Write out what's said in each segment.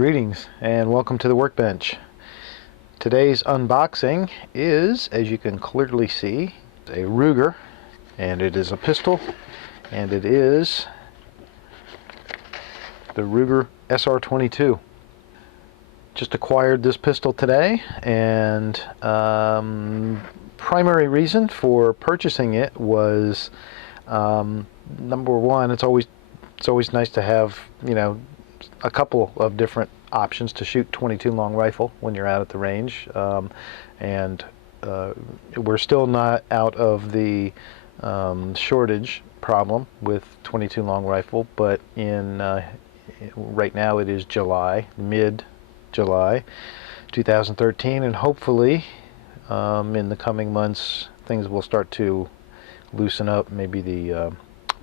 Greetings and welcome to the workbench. Today's unboxing is, as you can clearly see, a Ruger, and it is a pistol, and it is the Ruger SR22. Just acquired this pistol today, and primary reason for purchasing it was number one, it's always nice to have, you know, a couple of different options to shoot 22 long rifle when you're out at the range, and we're still not out of the shortage problem with 22 long rifle, but right now it is mid-July 2013, and hopefully in the coming months things will start to loosen up. Maybe the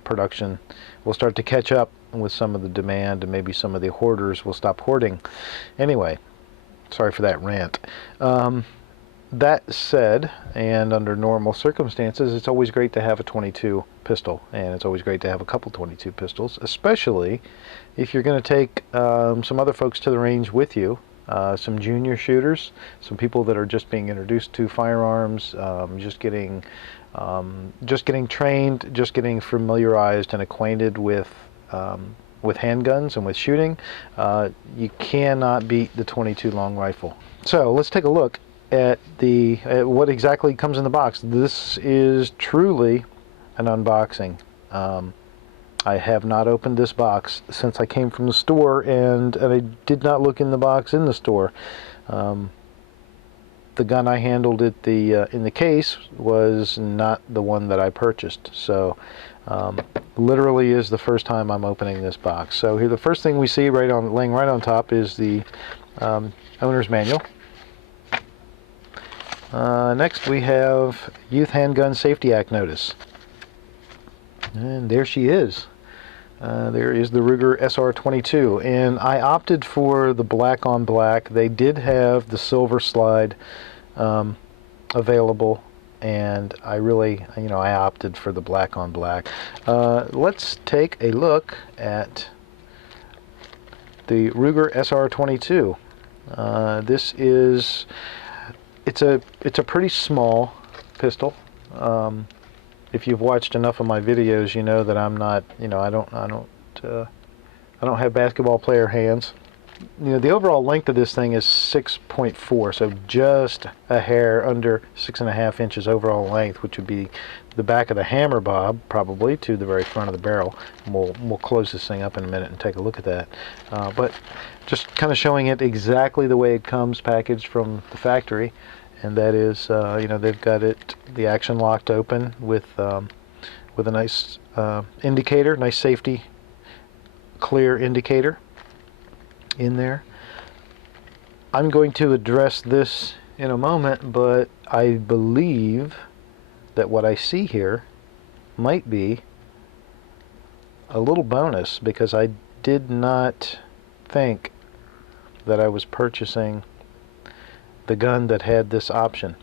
production will start to catch up with some of the demand, and maybe some of the hoarders will stop hoarding. Anyway, sorry for that rant. That said, and under normal circumstances, it's always great to have a 22 pistol, and it's always great to have a couple 22 pistols, especially if you're going to take some other folks to the range with you, some junior shooters, some people that are just being introduced to firearms, just getting trained, just getting familiarized and acquainted with handguns and with shooting. You cannot beat the 22 long rifle. So let's take a look at what exactly comes in the box. This is truly an unboxing. I have not opened this box since I came from the store, and I did not look in the box in the store. The gun I handled in the case was not the one that I purchased, so literally is the first time I'm opening this box. So here, the first thing we see laying right on top is the owner's manual. Next we have Youth Handgun Safety Act notice, and there she is. There is the Ruger SR22, and I opted for the black on black. They did have the silver slide available, and I opted for the black on black. Let's take a look at the Ruger SR22. It's a pretty small pistol. If you've watched enough of my videos, you know that I'm not, I don't have basketball player hands. The overall length of this thing is 6.4, so just a hair under 6.5 inches overall length, which would be the back of the hammer bob, probably, to the very front of the barrel. And we'll close this thing up in a minute and take a look at that. But just kind of showing it exactly the way it comes packaged from the factory, and that is, they've got the action locked open with a nice indicator, nice safety, clear indicator in there. I'm going to address this in a moment, but I believe that what I see here might be a little bonus, because I did not think that I was purchasing the gun that had this option.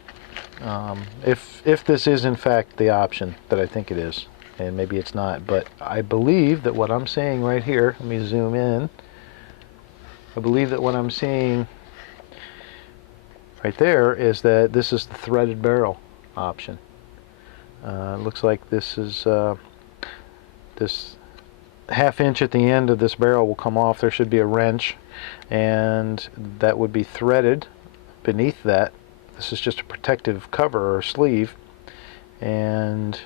If this is in fact the option that I think it is, and maybe it's not, but I believe that what I'm seeing right here, let me zoom in, I believe that what I'm seeing right there is that this is the threaded barrel option. It looks like this is this half inch at the end of this barrel will come off. There should be a wrench, and that would be threaded beneath that. This is just a protective cover or sleeve, and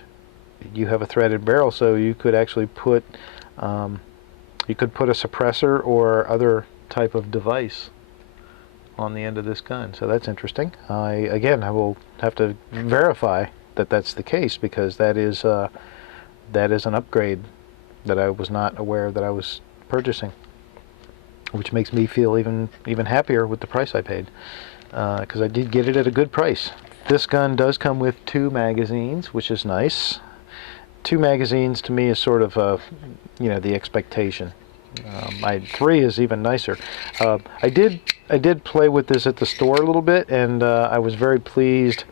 you have a threaded barrel, so you could actually put a suppressor or other type of device on the end of this gun. So that's interesting. I will have to verify that that's the case, because that is an upgrade that I was not aware that I was purchasing, which makes me feel even happier with the price I paid, because I did get it at a good price. This gun does come with 2 magazines, which is nice. 2 magazines to me is sort of the expectation. 3 is even nicer. I did play with this at the store a little bit, and I was very pleased.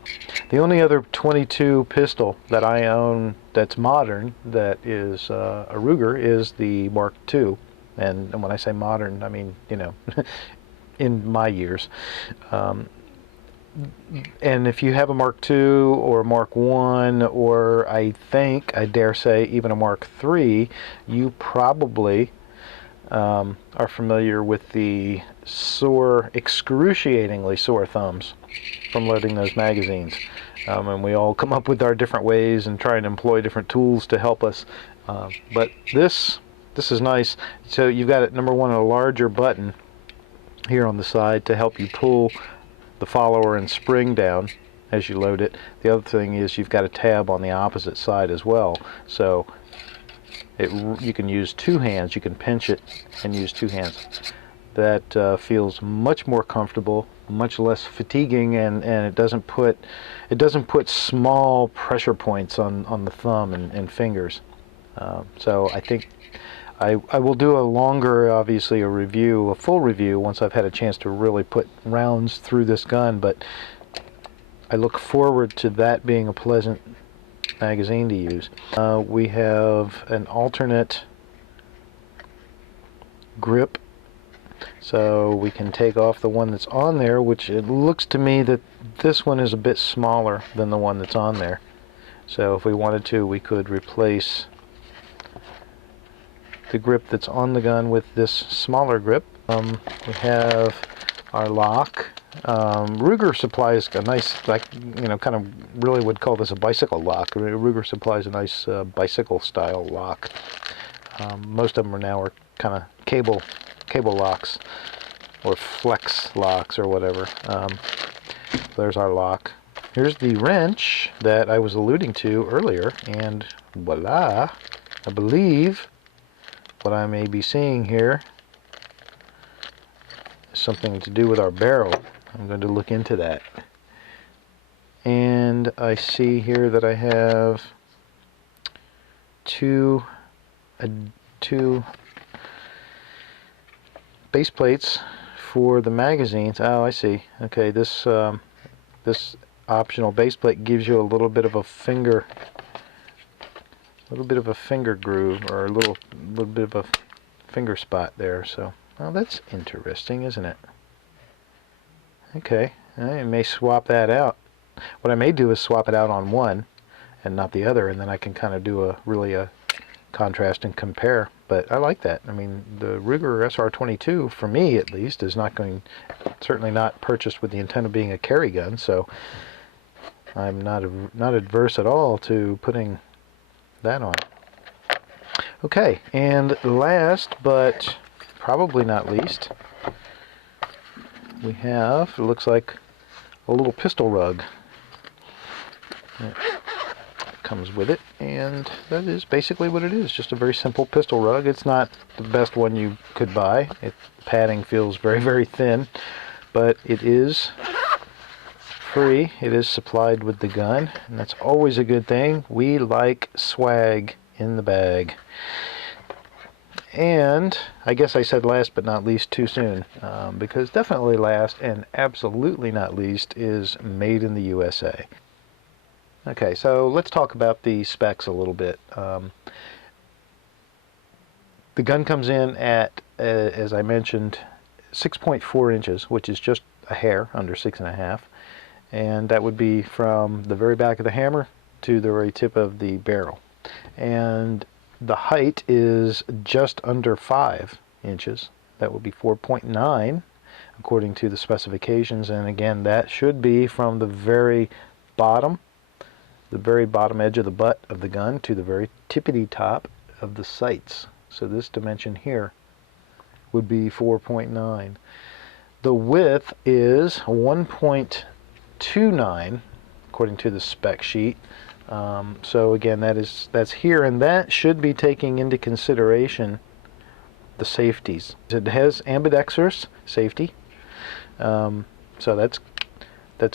The only other 22 pistol that I own that's modern, that is a Ruger, is the Mark II. and when I say modern, I mean, you know, in my years. And if you have a Mark II or a Mark I, or I dare say, even a Mark III, you probably are familiar with the excruciatingly sore thumbs from loading those magazines. And we all come up with our different ways and try and employ different tools to help us. But this is nice. So you've got, number one, a larger button here on the side to help you pull the follower and spring down as you load it. The other thing is you've got a tab on the opposite side as well, so you can use two hands. You can pinch it and use two hands. That feels much more comfortable, much less fatiguing, and it doesn't put small pressure points on the thumb and fingers. So I think I will do a longer, obviously, a full review once I've had a chance to really put rounds through this gun, but I look forward to that being a pleasant magazine to use. We have an alternate grip, so we can take off the one that's on there, which it looks to me that this one is a bit smaller than the one that's on there. So if we wanted to, we could replace the grip that's on the gun with this smaller grip. We have our lock. Ruger supplies a nice, kind of really would call this a bicycle lock. Ruger supplies a nice bicycle style lock. Most of them are kind of cable locks or flex locks or whatever. There's our lock. Here's the wrench that I was alluding to earlier, and voila, I believe what I may be seeing here is something to do with our barrel. I'm going to look into that. And I see here that I have two base plates for the magazines. Oh, I see. Okay, this optional base plate gives you a little bit of a finger groove, or a little bit of a finger spot there. So, well, that's interesting, isn't it? Okay, I may swap that out. What I may do is swap it out on one and not the other, and then I can kind of do a contrast and compare. But I like that. I mean, the Ruger SR22, for me at least, is certainly not purchased with the intent of being a carry gun, so I'm not adverse at all to putting that on. Okay, and last but probably not least, we have, it looks like a little pistol rug that comes with it, and that is basically what it is, just a very simple pistol rug. It's not the best one you could buy. Padding feels very, very thin, but it is free. It is supplied with the gun, and that's always a good thing. We like swag in the bag. And I guess I said last but not least too soon, because definitely last and absolutely not least is made in the USA. Okay, so let's talk about the specs a little bit. The gun comes in at, as I mentioned, 6.4 inches, which is just a hair under 6.5. And that would be from the very back of the hammer to the very tip of the barrel. And the height is just under 5 inches. That would be 4.9 according to the specifications, and again, that should be from the very bottom edge of the butt of the gun to the very tippity top of the sights. So this dimension here would be 4.9. The width is 1.29 according to the spec sheet. So again, that's here, and that should be taking into consideration the safeties. It has ambidextrous safety, so that's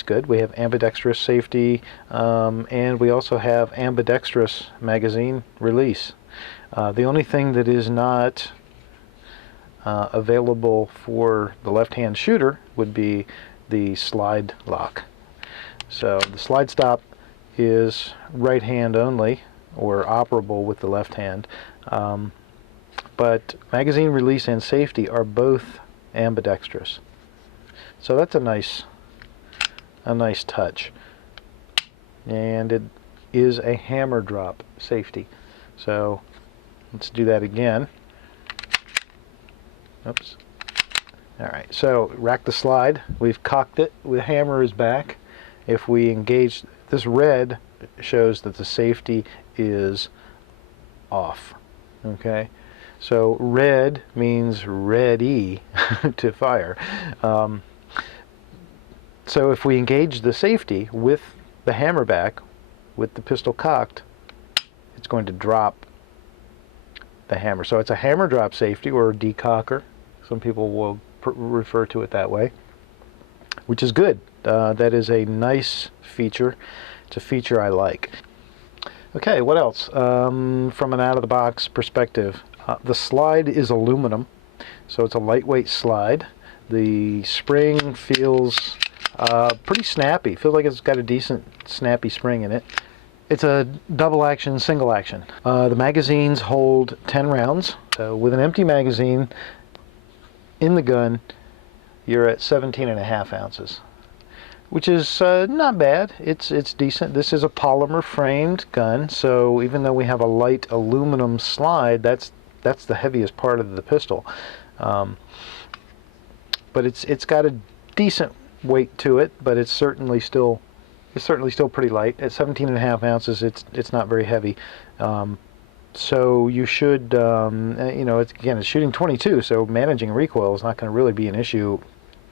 good. We have ambidextrous safety, and we also have ambidextrous magazine release. The only thing that is not available for the left-hand shooter would be the slide lock. So the slide stop is right hand only, or operable with the left hand. but magazine release and safety are both ambidextrous. So that's a nice touch. And it is a hammer drop safety. So let's do that again. Oops. Alright, so rack the slide. We've cocked it. The hammer is back. If we engage, this red shows that the safety is off. Okay, so red means ready to fire. So if we engage the safety with the hammer back, with the pistol cocked, it's going to drop the hammer. So it's a hammer drop safety, or a decocker. Some people will refer to it that way, which is good. That is a nice feature. It's a feature I like. Okay, what else? From an out-of-the-box perspective, the slide is aluminum, so it's a lightweight slide. The spring feels pretty snappy. Feels like it's got a decent snappy spring in it. It's a double action, single action. The magazines hold 10 rounds. So with an empty magazine in the gun, you're at 17.5 ounces, which is not bad. It's decent. This is a polymer framed gun, so even though we have a light aluminum slide, that's the heaviest part of the pistol. But it's got a decent weight to it, but it's certainly still pretty light. At 17.5 ounces, it's not very heavy. So you should, you know, it's shooting 22, so managing recoil is not going to really be an issue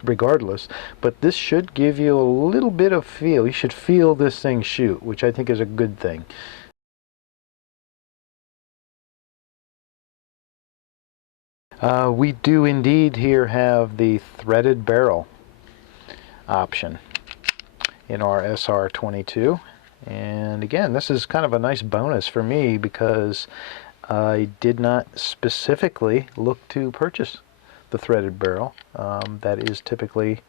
regardless. But this should give you a little bit of feel. You should feel this thing shoot, which I think is a good thing. We do indeed here have the threaded barrel option in our SR22. And again, this is kind of a nice bonus for me because I did not specifically look to purchase the threaded barrel. That is typically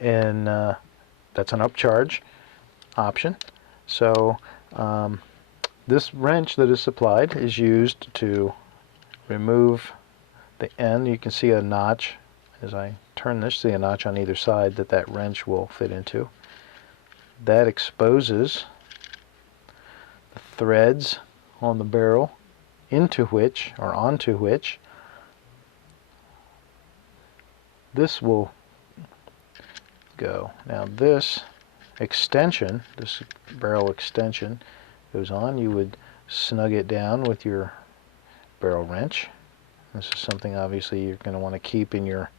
that's an upcharge option. So this wrench that is supplied is used to remove the end. You can see a notch as I turn this. See a notch on either side that wrench will fit into. That exposes the threads on the barrel, onto which this will go. Now this extension, this barrel extension goes on. You would snug it down with your barrel wrench. This is something obviously you're going to want to keep in your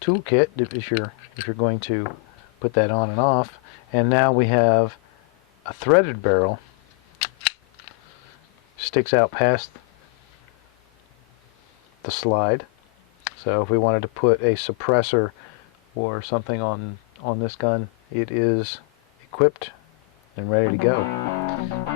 toolkit if you're going to put that on and off. And now we have a threaded barrel, sticks out past the slide. So if we wanted to put a suppressor or something on this gun, it is equipped and ready to go.